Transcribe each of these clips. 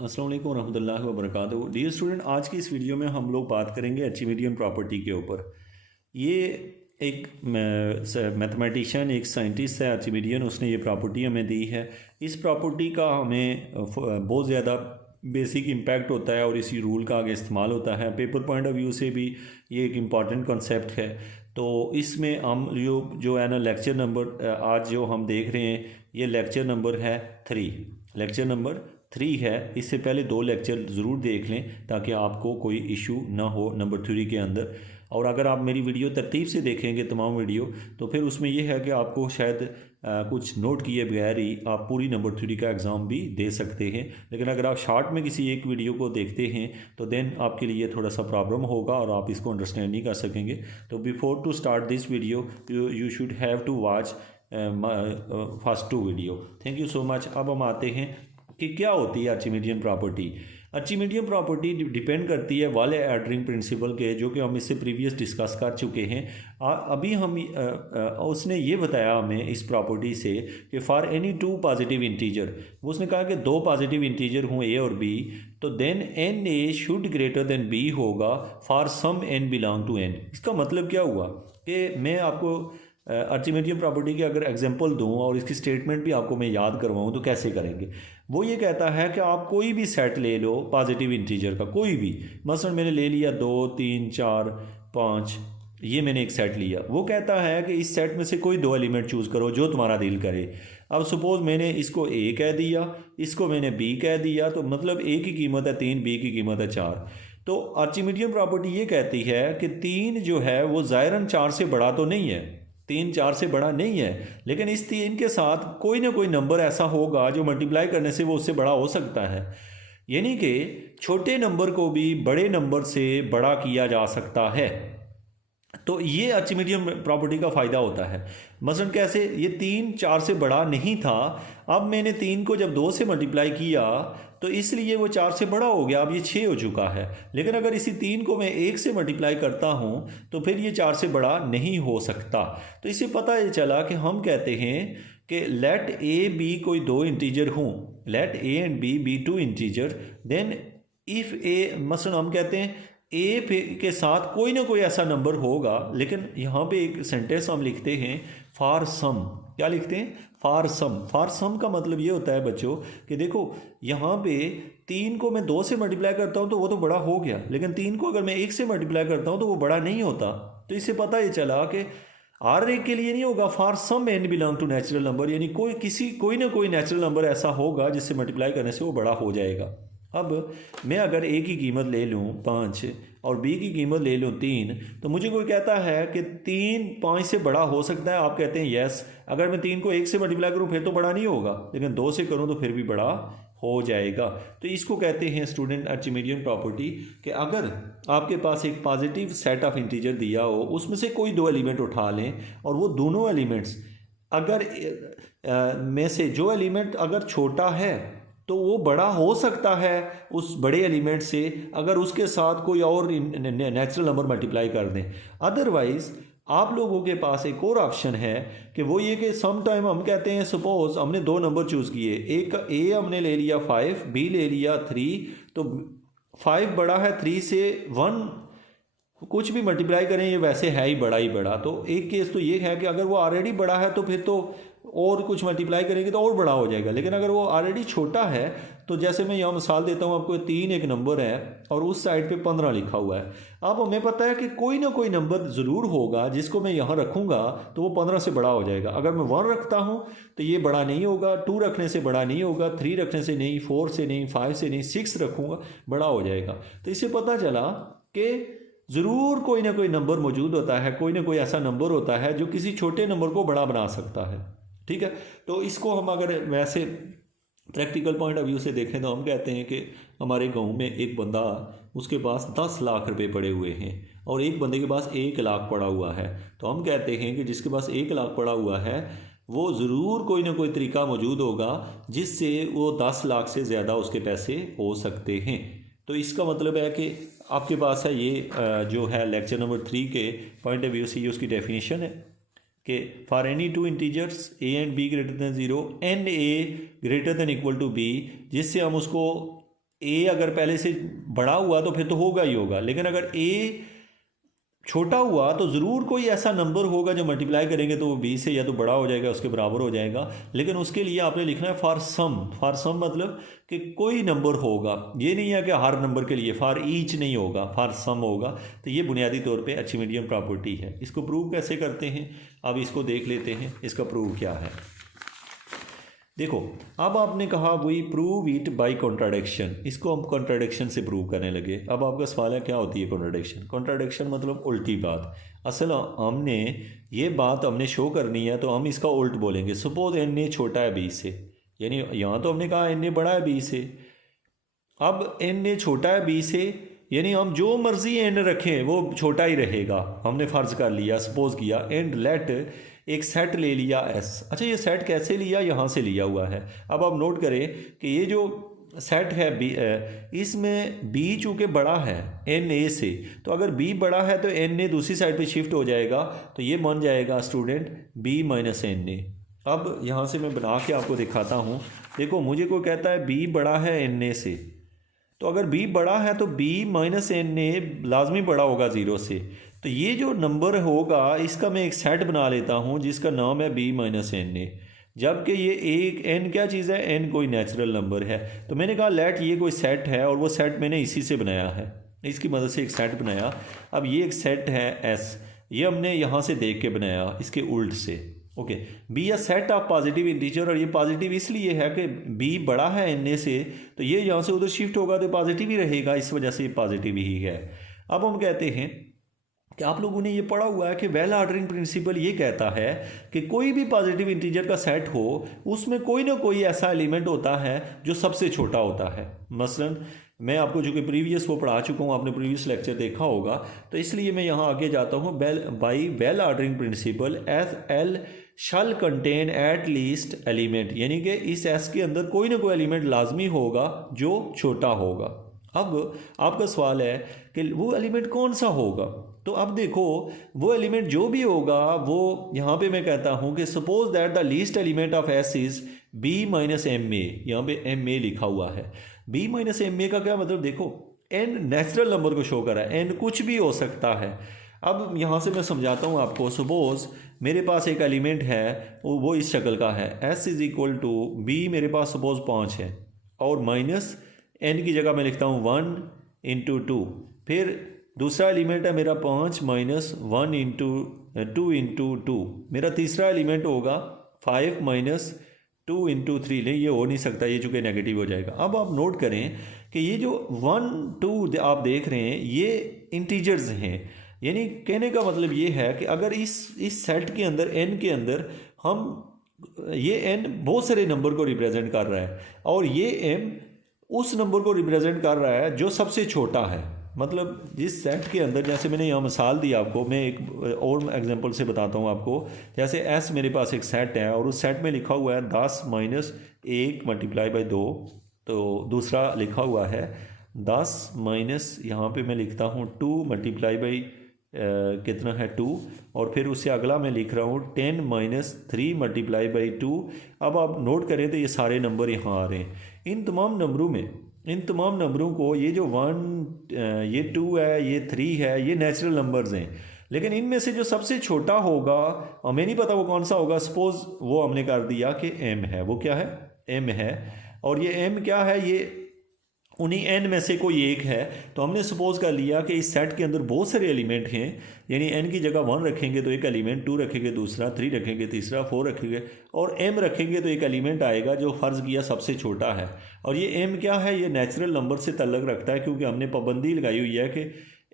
अस्सलाम वालेकुम रहमतुल्लाहि व बरकातहू। डियर स्टूडेंट, आज की इस वीडियो में हम लोग बात करेंगे आर्चिमिडियन प्रॉपर्टी के ऊपर। ये एक मैथमेटिशियन, एक साइंटिस्ट है आर्चिमिडियन, उसने ये प्रॉपर्टी हमें दी है। इस प्रॉपर्टी का हमें बहुत ज़्यादा बेसिक इम्पैक्ट होता है और इसी रूल का आगे इस्तेमाल होता है। पेपर पॉइंट ऑफ व्यू से भी ये एक इम्पॉर्टेंट कॉन्सेप्ट है। तो इसमें हम जो है ना, लेक्चर नंबर आज जो हम देख रहे हैं, ये लेक्चर नंबर है 3। लेक्चर नंबर 3 है। इससे पहले 2 लेक्चर ज़रूर देख लें ताकि आपको कोई इशू ना हो नंबर 3 के अंदर। और अगर आप मेरी वीडियो तरतीब से देखेंगे तमाम वीडियो, तो फिर उसमें यह है कि आपको शायद कुछ नोट किए बगैर ही आप पूरी नंबर 3 का एग्ज़ाम भी दे सकते हैं। लेकिन अगर आप शॉर्ट में किसी एक वीडियो को देखते हैं तो देन आपके लिए थोड़ा सा प्रॉब्लम होगा और आप इसको अंडरस्टैंड नहीं कर सकेंगे। तो before to start this video you should have to watch first 2 video. Thank you so much. अब हम आते हैं कि क्या होती है Archimedean property. Archimedean property depend करती है वाले ऑर्डरिंग प्रिंसिपल के, जो कि हम इससे प्रीवियस डिस्कस कर चुके हैं। अभी हम उसने ये बताया हमें इस प्रॉपर्टी से कि फॉर एनी 2 पॉजिटिव इंटीजर, उसने कहा कि 2 पॉजिटिव इंटीजर हों ए और बी, तो then n a should greater than b होगा for some n belong to n. इसका मतलब क्या हुआ कि मैं आपको आर्चिमिडियन प्रॉपर्टी के अगर एग्जांपल दूं और इसकी स्टेटमेंट भी आपको मैं याद करवाऊं तो कैसे करेंगे। वो ये कहता है कि आप कोई भी सेट ले लो पॉजिटिव इंटीजर का, कोई भी। मसलन मैंने ले लिया 2 3 4 5, ये मैंने एक सेट लिया। वो कहता है कि इस सेट में से कोई 2 एलिमेंट चूज़ करो जो तुम्हारा दिल करे। अब सपोज़ मैंने इसको ए कह दिया, इसको मैंने बी कह दिया, तो मतलब ए की कीमत है 3, बी की कीमत है 4। तो आर्चिमिडियन प्रॉपर्टी ये कहती है कि 3 जो है वो ज़ाहिरन 4 से बड़ा तो नहीं है, 3 4 से बड़ा नहीं है, लेकिन इस 3 के साथ कोई ना कोई नंबर ऐसा होगा जो मल्टीप्लाई करने से वो उससे बड़ा हो सकता है। यानी कि छोटे नंबर को भी बड़े नंबर से बड़ा किया जा सकता है। तो ये आर्चिमिडियन प्रॉपर्टी का फ़ायदा होता है। मसलन कैसे, ये 3 4 से बड़ा नहीं था, अब मैंने 3 को जब 2 से मल्टीप्लाई किया तो इसलिए वो 4 से बड़ा हो गया, अब ये 6 हो चुका है। लेकिन अगर इसी 3 को मैं 1 से मल्टीप्लाई करता हूँ तो फिर ये 4 से बड़ा नहीं हो सकता। तो इससे पता ये चला कि हम कहते हैं कि लेट ए बी कोई 2 इंटीजर हों, let a and b be 2 integer, then if a, मसलन हम कहते हैं ए के साथ कोई ना कोई ऐसा नंबर होगा। लेकिन यहाँ पे एक सेंटेंस हम लिखते हैं फॉर सम। क्या लिखते हैं? For some. फॉर सम का मतलब ये होता है बच्चों कि देखो यहाँ पे 3 को मैं 2 से मल्टीप्लाई करता हूँ तो वो तो बड़ा हो गया, लेकिन 3 को अगर मैं 1 से मल्टीप्लाई करता हूँ तो वो बड़ा नहीं होता। तो इससे पता ये चला कि आर एक के लिए नहीं होगा, for some n belong to natural number, यानी कोई ना कोई नेचुरल नंबर ऐसा होगा जिससे मल्टीप्लाई करने से वो बड़ा हो जाएगा। अब मैं अगर ए की कीमत ले लूँ 5 और बी की कीमत ले लूँ 3, तो मुझे कोई कहता है कि 3 5 से बड़ा हो सकता है, आप कहते हैं यस। अगर मैं 3 को 1 से मल्टीप्लाई करूँ फिर तो बड़ा नहीं होगा, लेकिन 2 से करूँ तो फिर भी बड़ा हो जाएगा। तो इसको कहते हैं स्टूडेंट आर्चिमिडियन प्रॉपर्टी, कि अगर आपके पास एक पॉजिटिव सेट ऑफ इंटीजर दिया हो, उसमें से कोई 2 एलिमेंट उठा लें और वो दोनों एलिमेंट्स अगर में से जो एलिमेंट अगर छोटा है तो वो बड़ा हो सकता है उस बड़े एलिमेंट से अगर उसके साथ कोई और नेचुरल नंबर मल्टीप्लाई कर दें। अदरवाइज आप लोगों के पास एक और ऑप्शन है कि वो ये कि सम टाइम हम कहते हैं, सपोज हमने 2 नंबर चूज़ किए, एक ए हमने ले लिया 5, बी ले लिया 3, तो 5 बड़ा है 3 से, 1 कुछ भी मल्टीप्लाई करें ये वैसे है ही बड़ा। तो एक केस तो ये है कि अगर वो ऑलरेडी बड़ा है तो फिर तो और कुछ मल्टीप्लाई करेंगे तो और बड़ा हो जाएगा। लेकिन अगर वो ऑलरेडी छोटा है, तो जैसे मैं यहाँ मिसाल देता हूँ आपको, 3 एक नंबर है और उस साइड पे 15 लिखा हुआ है। अब हमें पता है कि कोई ना कोई नंबर ज़रूर होगा जिसको मैं यहाँ रखूँगा तो वो 15 से बड़ा हो जाएगा। अगर मैं 1 रखता हूँ तो ये बड़ा नहीं होगा, 2 रखने से बड़ा नहीं होगा, 3 रखने से नहीं, 4 से नहीं, 5 से नहीं, 6 रखूँगा बड़ा हो जाएगा। तो इससे पता चला कि ज़रूर कोई ना कोई नंबर मौजूद होता है, कोई ना कोई ऐसा नंबर होता है जो किसी छोटे नंबर को बड़ा बना सकता है। ठीक है, तो इसको हम अगर वैसे प्रैक्टिकल पॉइंट ऑफ व्यू से देखें तो हम कहते हैं कि हमारे गांव में एक बंदा, उसके पास 10 लाख रुपए पड़े हुए हैं और एक बंदे के पास 1 लाख पड़ा हुआ है। तो हम कहते हैं कि जिसके पास 1 लाख पड़ा हुआ है वो ज़रूर कोई ना कोई तरीका मौजूद होगा जिससे वो 10 लाख से ज़्यादा उसके पैसे हो सकते हैं। तो इसका मतलब है कि आपके पास है ये जो है लेक्चर नंबर 3 के पॉइंट ऑफ व्यू से ये उसकी डेफिनेशन है कि for any 2 integers a and b greater than 0 and a greater than equal to b, जिससे हम उसको ए अगर पहले से बड़ा हुआ तो फिर तो होगा ही होगा, लेकिन अगर ए छोटा हुआ तो ज़रूर कोई ऐसा नंबर होगा जो मल्टीप्लाई करेंगे तो वो 20 से या तो बड़ा हो जाएगा, उसके बराबर हो जाएगा। लेकिन उसके लिए आपने लिखना है फॉर सम मतलब कि कोई नंबर होगा, ये नहीं है कि हर नंबर के लिए, फॉर ईच नहीं होगा, फॉर सम होगा। तो ये बुनियादी तौर पे आर्चिमिडियन प्रॉपर्टी है। इसको प्रूव कैसे करते हैं, अब इसको देख लेते हैं इसका प्रूव क्या है। देखो, अब आपने कहा we prove it by contradiction, इसको हम कॉन्ट्राडिक्शन से प्रूव करने लगे। अब आपका सवाल है क्या होती है कॉन्ट्राडिक्शन? कॉन्ट्राडिक्शन मतलब उल्टी बात। असल हमने ये बात हमने शो करनी है तो हम इसका उल्ट बोलेंगे। सपोज एन ए छोटा है 20 से, यानी यहाँ तो हमने कहा एन ए बड़ा है 20 से, अब एन ए छोटा है 20 से, यानी हम जो मर्जी एन रखें वो छोटा ही रहेगा। हमने फ़र्ज़ कर लिया, सपोज किया, एंड लेट एक सेट ले लिया एस। अच्छा, ये सेट कैसे लिया? यहाँ से लिया हुआ है। अब आप नोट करें कि ये जो सेट है बी, इसमें बी चूँकि बड़ा है एन ए से, तो अगर बी बड़ा है तो एन ए दूसरी साइड पे शिफ्ट हो जाएगा, तो ये बन जाएगा student b minus n a. अब यहाँ से मैं बना के आपको दिखाता हूँ। देखो, मुझे कोई कहता है बी बड़ा है एन ए से, तो अगर b बड़ा है तो b माइनस एन ए लाजमी बड़ा होगा 0 से। तो ये जो नंबर होगा इसका मैं एक सेट बना लेता हूँ जिसका नाम है b माइनस एन ए, जबकि ये एक n क्या चीज़ है? n कोई नेचुरल नंबर है। तो मैंने कहा लेट ये कोई सेट है, और वो सेट मैंने इसी से बनाया है, इसकी मदद से एक सेट बनाया। अब ये एक सेट है s, ये हमने यहाँ से देख के बनाया इसके उल्ट से। Okay, be a set of positive integer, और ये पॉजिटिव इसलिए है कि बी बड़ा है एन ए से, तो ये यहाँ से उधर शिफ्ट होगा तो पॉजिटिव ही रहेगा, इस वजह से ये पॉजिटिव ही है। अब हम कहते हैं कि आप लोगों ने ये पढ़ा हुआ है कि वेल ऑर्डरिंग प्रिंसिपल ये कहता है कि कोई भी पॉजिटिव इंटीजर का सेट हो उसमें कोई ना कोई ऐसा एलिमेंट होता है जो सबसे छोटा होता है। मसलन मैं आपको जो कि प्रीवियस वो पढ़ा चुका हूँ, आपने प्रीवियस लेक्चर देखा होगा, तो इसलिए मैं यहाँ आगे जाता हूँ। By well ordering principle s l shall contain at least element, यानी कि इस एस के अंदर कोई ना कोई एलिमेंट लाजमी होगा जो छोटा होगा। अब आपका सवाल है कि वो एलिमेंट कौन सा होगा? तो अब देखो, वो एलिमेंट जो भी होगा वो यहाँ पे मैं कहता हूँ कि suppose that the least element of s is b minus m a, यहाँ पे एम ए लिखा हुआ है। बी माइनस एम ए का क्या मतलब? देखो, एन नेचुरल नंबर को शो कर रहा है, एन कुछ भी हो सकता है। अब यहाँ से मैं समझाता हूँ आपको। सपोज मेरे पास एक एलिमेंट है, वो इस शक्ल का है, s is equal to b, मेरे पास सपोज 5 है, और माइनस n की जगह मैं लिखता हूँ 1 इंटू 2। फिर दूसरा एलिमेंट है मेरा 5 माइनस 1 इंटू 2 इंटू 2। मेरा तीसरा एलिमेंट होगा 5 माइनस 2 इंटू 3। नहीं, ये हो नहीं सकता, ये चूँकि नेगेटिव हो जाएगा। अब आप नोट करें कि ये जो 1 2 आप देख रहे हैं ये इंटीजर्स हैं, यानी कहने का मतलब ये है कि अगर इस सेट के अंदर n के अंदर हम ये n बहुत सारे नंबर को रिप्रेजेंट कर रहा है, और ये m उस नंबर को रिप्रेजेंट कर रहा है जो सबसे छोटा है। मतलब जिस सेट के अंदर, जैसे मैंने यहाँ मिसाल दी आपको, मैं एक और एग्जांपल से बताता हूँ आपको। जैसे s मेरे पास एक सेट है और उस सेट में लिखा हुआ है 10 माइनस 1 मल्टीप्लाई बाई 2, तो दूसरा लिखा हुआ है 10 माइनस, यहाँ पे मैं लिखता हूँ 2 मल्टीप्लाई बाई कितना है 2, और फिर उससे अगला मैं लिख रहा हूँ 10 माइनस 3 मल्टीप्लाई बाई 2। अब आप नोट करें तो ये सारे नंबर यहाँ आ रहे हैं। इन तमाम नंबरों को, ये जो 1 ये 2 है, ये 3 है, ये नेचुरल नंबर्स हैं, लेकिन इनमें से जो सबसे छोटा होगा हमें नहीं पता वो कौन सा होगा। सपोज वो हमने कर दिया कि m है, वो क्या है? m है, और ये m क्या है? ये उन्हीं n में से कोई एक है। तो हमने सपोज कर लिया कि इस सेट के अंदर बहुत सारे एलिमेंट हैं, यानी n की जगह 1 रखेंगे तो एक एलिमेंट, 2 रखेंगे दूसरा, 3 रखेंगे तीसरा, 4 रखेंगे, और m रखेंगे तो एक एलिमेंट आएगा जो फ़र्ज़ किया सबसे छोटा है। और ये m क्या है? ये नेचुरल नंबर से तल्लक रखता है, क्योंकि हमने पाबंदी लगाई हुई है कि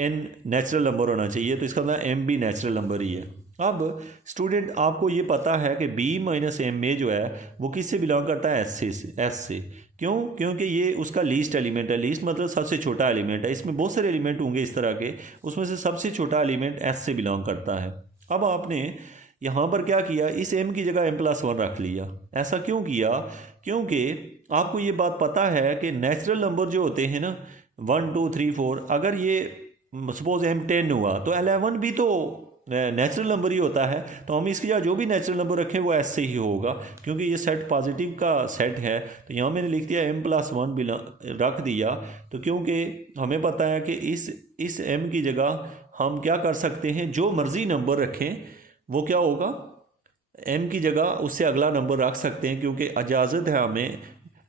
n नेचुरल नंबर होना चाहिए, तो इसका मतलब m भी नेचुरल नंबर ही है। अब स्टूडेंट आपको ये पता है कि b माइनस एम ए जो है वो किससे बिलोंग करता है? s से। क्यों? क्योंकि ये उसका लीस्ट एलिमेंट है। लीस्ट मतलब सबसे छोटा एलिमेंट है। इसमें बहुत सारे एलिमेंट होंगे इस तरह के, उसमें से सबसे छोटा एलिमेंट s से बिलोंग करता है। अब आपने यहाँ पर क्या किया? इस m की जगह m+1 रख लिया। ऐसा क्यों किया? क्योंकि आपको ये बात पता है कि नेचुरल नंबर जो होते हैं ना, 1 2 3 4, अगर ये सपोज m10 हुआ तो 11 भी तो नेचुरल नंबर ही होता है, तो हम इसकी जगह जो भी नेचुरल नंबर रखें वो एस से ही होगा, क्योंकि ये सेट पॉजिटिव का सेट है। तो यहाँ मैंने लिख दिया m+1 रख दिया, तो क्योंकि हमें पता है कि इस m की जगह हम क्या कर सकते हैं, जो मर्ज़ी नंबर रखें वो क्या होगा, m की जगह उससे अगला नंबर रख सकते हैं, क्योंकि इजाज़त है हमें।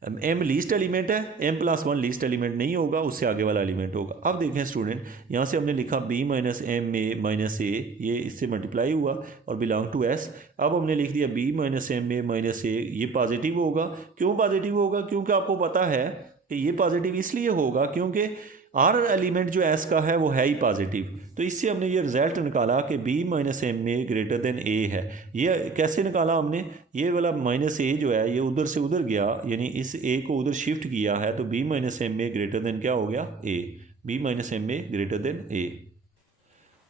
m लीस्ट एलिमेंट है, m+1 लीस्ट एलिमेंट नहीं होगा, उससे आगे वाला एलिमेंट होगा। अब देखें स्टूडेंट, यहाँ से हमने लिखा b - ma - a, ये इससे मल्टीप्लाई हुआ और बिलोंग टू s। अब हमने लिख दिया b - ma - a, ये पॉजिटिव होगा। क्यों पॉजिटिव होगा, क्योंकि आपको पता है कि ये पॉजिटिव इसलिए होगा क्योंकि आर एलिमेंट जो एस का है वो है ही पॉजिटिव। तो इससे हमने ये रिजल्ट निकाला कि b - ma greater than a है। ये कैसे निकाला हमने, ये वाला -a जो है ये उधर से उधर गया, यानी इस a को उधर शिफ्ट किया है, तो b - ma ग्रेटर देन क्या हो गया, a। b - ma greater than a।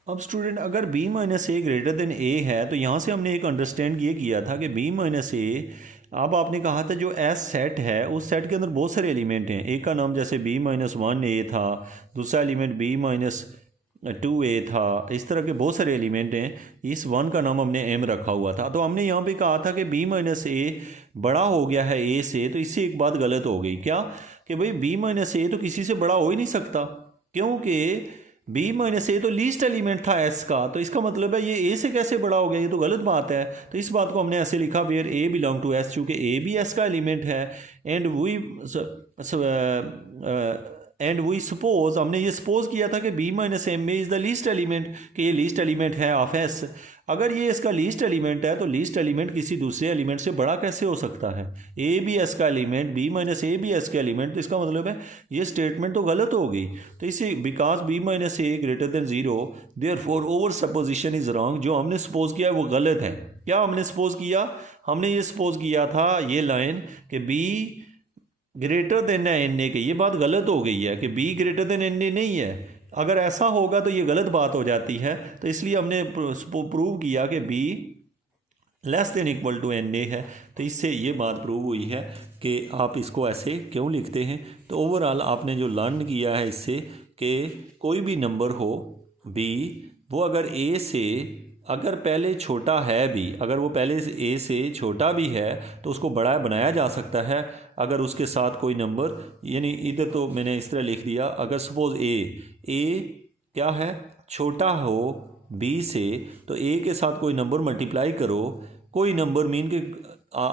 अब स्टूडेंट अगर b - a greater than a है, तो यहाँ से हमने एक अंडरस्टैंड ये किया था कि b - a, अब आपने कहा था जो एस सेट है उस सेट के अंदर बहुत सारे एलिमेंट हैं। एक का नाम जैसे b - 1a था, दूसरा एलिमेंट b - 2a था, इस तरह के बहुत सारे एलिमेंट हैं। इस वन का नाम हमने m रखा हुआ था। तो हमने यहाँ पे कहा था कि b - a बड़ा हो गया है a से, तो इससे एक बात गलत हो गई, क्या कि भाई b - a तो किसी से बड़ा हो ही नहीं सकता, क्योंकि b - a तो लीस्ट एलिमेंट था s का, तो इसका मतलब है ये a से कैसे बड़ा हो गया, ये तो गलत बात है। तो इस बात को हमने ऐसे लिखा, where a belong to s, चूँकि a भी s का एलिमेंट है। एंड वी सपोज, हमने ये सपोज किया था कि b - ma is the least element, कि ये लीस्ट एलिमेंट है ऑफ s। अगर ये इसका लीस्ट एलिमेंट है तो लीस्ट एलिमेंट किसी दूसरे एलिमेंट से बड़ा कैसे हो सकता है। a भी s का एलिमेंट, b - a भी s का एलिमेंट, तो इसका मतलब है ये स्टेटमेंट तो गलत हो गई। तो इसे because b - a greater than 0 therefore over supposition is wrong, जो हमने सपोज किया है वो गलत है। क्या हमने सपोज किया, हमने ये सपोज किया था ये लाइन कि b ग्रेटर देन है na के, ये बात गलत हो गई है कि b ग्रेटर देन na नहीं है। अगर ऐसा होगा तो ये गलत बात हो जाती है, तो इसलिए हमने प्रूव किया कि b less than equal to na है। तो इससे ये बात प्रूव हुई है कि आप इसको ऐसे क्यों लिखते हैं। तो ओवरऑल आपने जो लर्न किया है इससे कि कोई भी नंबर हो b, वो अगर a से अगर पहले छोटा है भी, अगर वो पहले a से छोटा भी है तो उसको बड़ा बनाया जा सकता है अगर उसके साथ कोई नंबर, यानी इधर तो मैंने इस तरह लिख दिया, अगर सपोज a क्या है छोटा हो b से, तो a के साथ कोई नंबर मल्टीप्लाई करो, कोई नंबर मीन के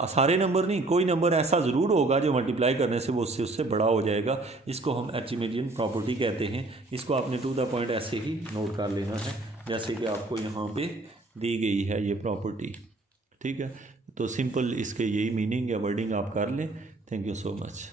सारे नंबर नहीं, कोई नंबर ऐसा ज़रूर होगा जो मल्टीप्लाई करने से वो उससे बड़ा हो जाएगा। इसको हम आर्चिमेडियन प्रॉपर्टी कहते हैं। इसको आपने टू द पॉइंट ऐसे ही नोट कर लेना है जैसे कि आपको यहाँ पे दी गई है ये प्रॉपर्टी, ठीक है। तो सिंपल इसके यही मीनिंग या वर्डिंग आप कर लें। Thank you so much.